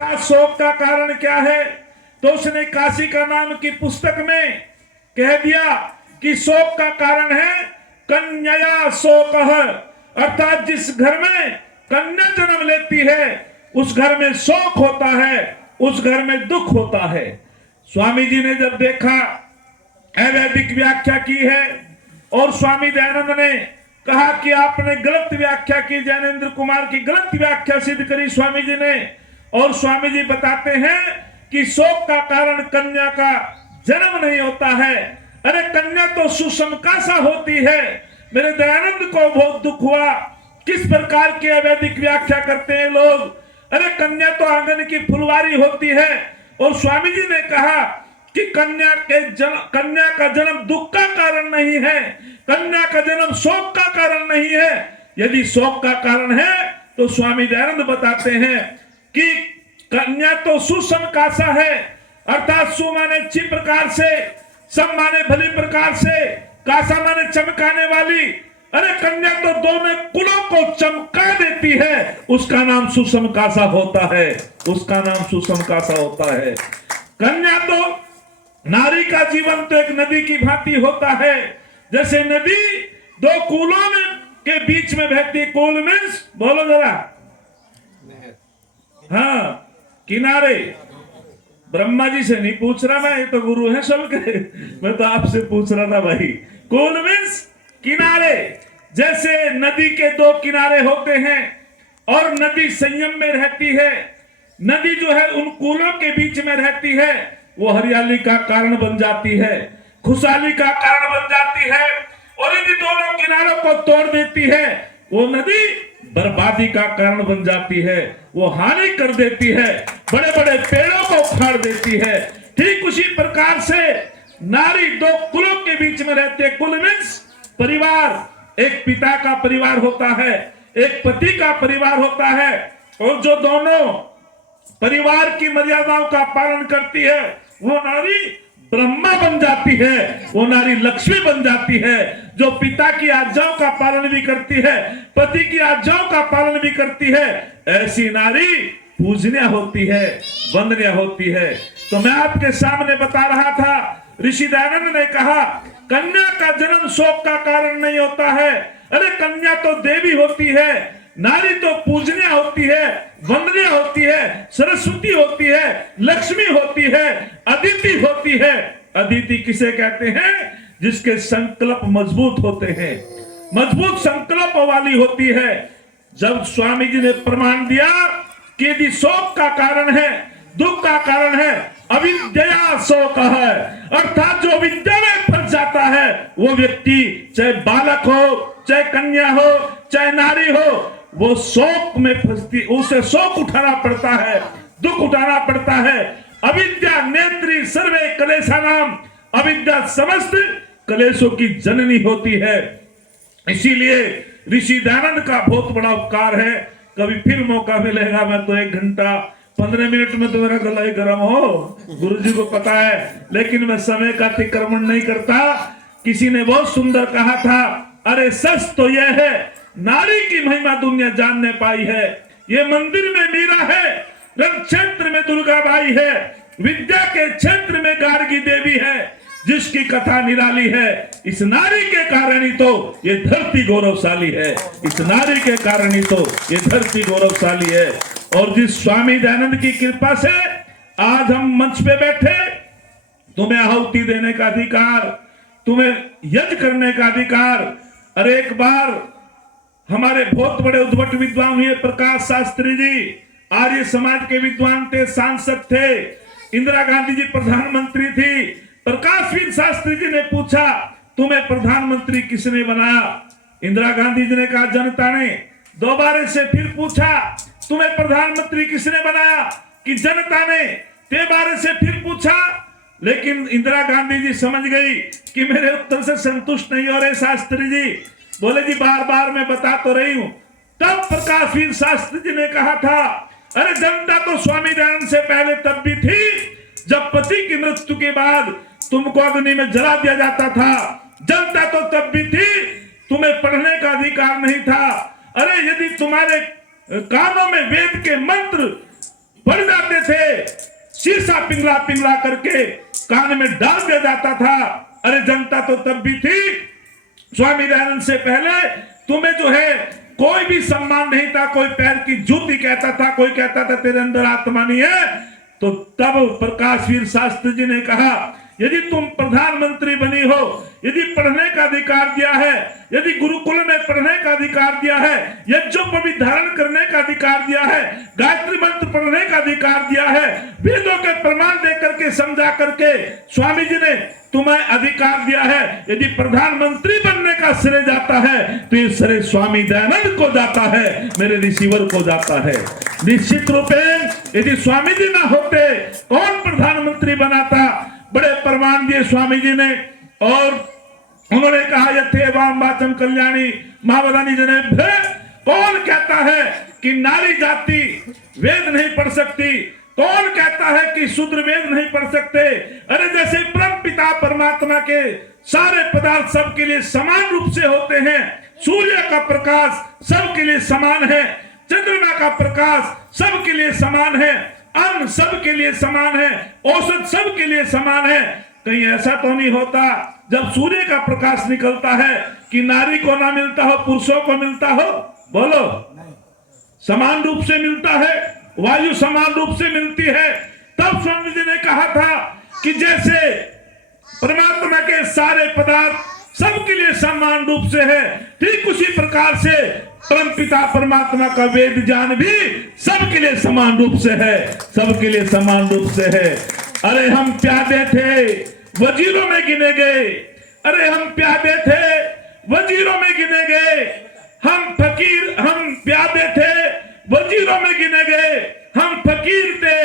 शोक का कारण क्या है? तो उसने काशी का नाम की पुस्तक में कह दिया कि शोक का कारण है कन्या शोक, अर्थात जिस घर में कन्या जन्म लेती है उस घर में शोक होता है, उस घर में दुख होता है। स्वामी जी ने जब देखा, अवैधिक व्याख्या की है और स्वामी दयानंद ने कहा कि आपने गलत व्याख्या की, ज्ञानेंद्र कुमार की गलत व्याख्या सिद्ध करी स्वामी जी ने। और स्वामी जी बताते हैं कि शोक का कारण कन्या का जन्म नहीं होता है। अरे कन्या तो सुसमकासा होती है। मेरे दयानंद को बहुत दुख हुआ, किस प्रकार की अवैधिक व्याख्या करते हैं लोग। अरे कन्या तो आंगन की फुलवारी होती है। और स्वामी जी ने कहा कि कन्या का जन्म दुख का कारण नहीं है, कन्या का जन्म शोक का कारण नहीं है। यदि शोक का कारण है तो स्वामी दयानंद बताते हैं कि कन्या तो सुसमकासा है, अर्थात सु माने अच्छी प्रकार से, सम माने भली प्रकार से, कासा माने चमकाने वाली। अरे कन्या तो दोनों कुलों को चमका देती है, उसका नाम सुसमकासा होता है, उसका नाम सुसमकासा होता है। कन्या तो नारी का जीवन तो एक नदी की भांति होता है। जैसे नदी दो कुलों में के बीच में बहती, कुल मीन्स बोलो जरा, हाँ किनारे। ब्रह्मा जी से नहीं पूछ रहा मैं, ये तो गुरु है सबके, मैं तो आपसे पूछ रहा था भाई। कुल मीन्स किनारे। जैसे नदी के दो किनारे होते हैं और नदी संयम में रहती है, नदी जो है उन कुलों के बीच में रहती है, वो हरियाली का कारण बन जाती है, खुशहाली का कारण बन जाती है। और यदि दोनों किनारों को तोड़ देती है, वो नदी बर्बादी का कारण बन जाती है, वो हानि कर देती है, बड़े बड़े पेड़ों को उखाड़ देती है। ठीक उसी प्रकार से नारी दो कुलों के बीच में रहते। कुल मीन्स परिवार, एक पिता का परिवार होता है, एक पति का परिवार होता है, और जो दोनों परिवार की मर्यादाओं का पालन करती है वो नारी ब्रह्मा बन जाती है, वो नारी लक्ष्मी बन जाती है। जो पिता की आज्ञाओं का पालन भी करती है, पति की आज्ञाओं का पालन भी करती है, ऐसी नारी पूजनीय होती है, वंदनीय होती है। तो मैं आपके सामने बता रहा था, ऋषि दयानंद ने कहा कन्या का जन्म शोक का कारण नहीं होता है। अरे कन्या तो देवी होती है, नारी तो पूजनीय होती है, वंदनीय होती है, सरस्वती होती है, लक्ष्मी होती है, अदिति होती है। अदिति किसे कहते हैं? जिसके संकल्प मजबूत होते हैं, मजबूत संकल्प वाली होती है। जब स्वामी जी ने प्रमाण दिया कि यदि शोक का कारण है, दुख का कारण है, अविद्या शोक है, अर्थात जो विद्या में फंस जाता है वो व्यक्ति, चाहे बालक हो, चाहे कन्या हो, चाहे नारी हो, वो शोक में फंसती, उसे शोक उठाना पड़ता है, दुख उठाना पड़ता है। अविद्या नेत्री सर्वे कलेशा नाम, अविद्या समस्त कलेशों की जननी होती है। इसीलिए ऋषि दयानंद का बहुत बड़ा उपकार है। कभी फिर मौका मिलेगा, मैं तो 1 घंटा 15 मिनट में तो मेरा गला ही गर्म हो, गुरु जी को पता है, लेकिन मैं समय का अतिक्रमण नहीं करता। किसी ने बहुत सुंदर कहा था, अरे सच तो यह है नारी की महिमा दुनिया जानने पाई है। ये मंदिर में मीरा है, रंग क्षेत्र में दुर्गा बाई है, विद्या के क्षेत्र में गार्गी देवी है, जिसकी कथा निराली है। इस नारी के कारण ही तो ये धरती गौरवशाली है, इस नारी के कारण ही तो ये धरती गौरवशाली है। और जिस स्वामी दयानंद की कृपा से आज हम मंच पे बैठे, तुम्हें आहुति देने का अधिकार, तुम्हें यज्ञ करने का अधिकार। अरे एक बार हमारे बहुत बड़े उद्भट विद्वान हुए प्रकाश शास्त्री जी, आर्य समाज के विद्वान थे, सांसद थे, इंदिरा गांधी जी प्रधानमंत्री थी। प्रकाशवीर शास्त्री जी ने पूछा तुम्हें प्रधानमंत्री किसने बनाया? इंदिरा गांधी जी ने कहा जनता ने। दोबारा से फिर पूछा तुम्हें प्रधानमंत्री किसने बनाया? कि जनता ने। तेबारे से फिर पूछा, लेकिन इंदिरा गांधी जी समझ गई कि मेरे उत्तर से संतुष्ट नहीं हो रहे शास्त्री जी। बोले जी बार बार मैं बता तो रही हूं। तब प्रकाशवीर शास्त्री जी ने कहा था, अरे जनता तो स्वामी दयानंद से पहले तब भी थी जब पति की मृत्यु के बाद तुमको अग्नि में जला दिया जाता था। जनता तो तब भी थी, तुम्हें पढ़ने का अधिकार नहीं था। अरे यदि तुम्हारे कानों में वेद के मंत्र पड़ जाते थे, शीशा पिघला पिघला करके कान में डाल दिया जाता था। अरे जनता तो तब भी थी, स्वामी दयानंद से पहले तुम्हें जो है कोई भी सम्मान नहीं था। कोई पैर की जूती कहता था, कोई कहता था तेरे अंदर आत्मा नहीं है। तो तब प्रकाशवीर शास्त्री जी ने कहा, यदि तुम प्रधानमंत्री बनी हो, यदि पढ़ने का अधिकार दिया है, यदि गुरुकुल में पढ़ने का अधिकार दिया है, यज्ञोपवीत धारण करने का अधिकार दिया है, गायत्री मंत्र पढ़ने का अधिकार दिया है, वेदों के प्रमाण दे करके समझा करके स्वामी जी ने तुम्हें अधिकार दिया है, यदि प्रधानमंत्री बनने का श्रेय जाता है तो ये श्रेय स्वामी दयानंद को जाता है, मेरे रिसीवर को जाता है। निश्चित रूपे यदि स्वामी जी ना होते, कौन प्रधानमंत्री बनाता? बड़े प्रमाण दिए स्वामी जी ने, और उन्होंने कहा यथे वाम वाचम कल्याणी महावदानी जने। कौन कहता है कि नारी जाति वेद नहीं पढ़ सकती? कौन कहता है कि शूद्र वेद नहीं पढ़ सकते? अरे जैसे परम पिता परमात्मा के सारे पदार्थ सबके लिए समान रूप से होते हैं। सूर्य का प्रकाश सबके लिए समान है, चंद्रमा का प्रकाश सबके लिए समान है, अन्न सबके लिए समान है, औषध सबके लिए समान है। कहीं ऐसा तो नहीं होता जब सूर्य का प्रकाश निकलता है कि नारी को ना मिलता हो, पुरुषों को मिलता हो? बोलो, समान रूप से मिलता है, वायु समान रूप से मिलती है। तब स्वामी जी ने कहा था कि जैसे परमात्मा के सारे पदार्थ सबके लिए समान रूप से है, ठीक उसी प्रकार से परमपिता परमात्मा का वेद ज्ञान भी सबके लिए समान रूप से है, सबके लिए समान रूप से है। अरे हम प्यादे थे, वजीरों में गिने गए। अरे हम प्यादे थे, वजीरों में गिने गए। हम प्यादे थे, वजीरों में गिने गए। हम फकीर थे,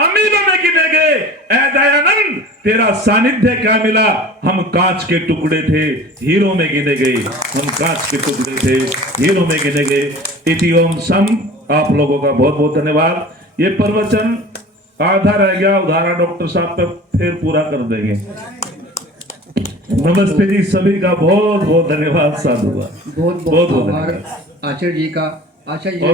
अमीरों में गिने गए। ऐ दयानंद, तेरा सानिध्य क्या मिला? हम कांच के टुकड़े थे, हीरो में गिने गए। हम कांच के टुकड़े थे, हीरो में गिने गए। इति ओम सम। आप लोगों का बहुत बहुत धन्यवाद। ये प्रवचन आधा रह गया, उधारा डॉक्टर साहब पे फिर पूरा कर देंगे। नमस्ते जी, सभी का बहुत बहुत धन्यवाद। साधुवाद। बहुत बहुत आभार आचार्य जी का। आचार्य जी